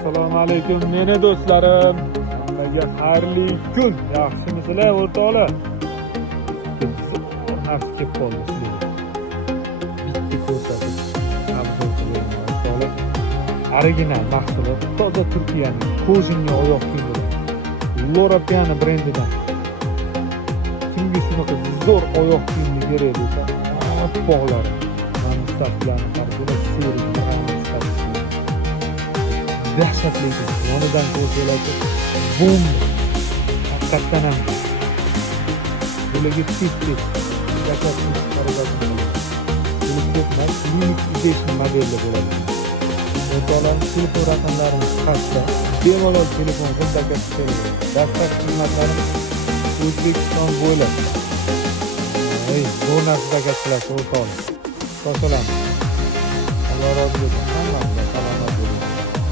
Assalomu alaykum meni do'stlarim. Hammaga xayrli kun. Yaxshimisizlar o'rtoqlar? Narx kelib qoldi sizlarga. Bitta ko'rsatib arzon qilaymi o'rtoqlar? Original mahsulot, toza Turkiyaning ko'jinga oyoq kiyimlari. Loropiana brendidan. Kimga shunaqa zo'r oyoq kiyimni kerak bo'lsa, bog'lar. Mana stavkalarni qaranglar, sirli dahshatli yonidan ko'rsalarchi bum haqiqatdan ham bularga tez zakazsiz qaroqatini buni ko'pmas limit edition modelda bo'ladi. O'rtoqlarning telefon raqamlarimiz pastda bemalol telefon kontaktga chiqaveradi. Dastlab xizmatlarimiz O'zbekiston bo'ylab zo'r narsa zakaz qilasiz o'rtoqlar. Shoshilaman. Alloh rozi bo'lsin.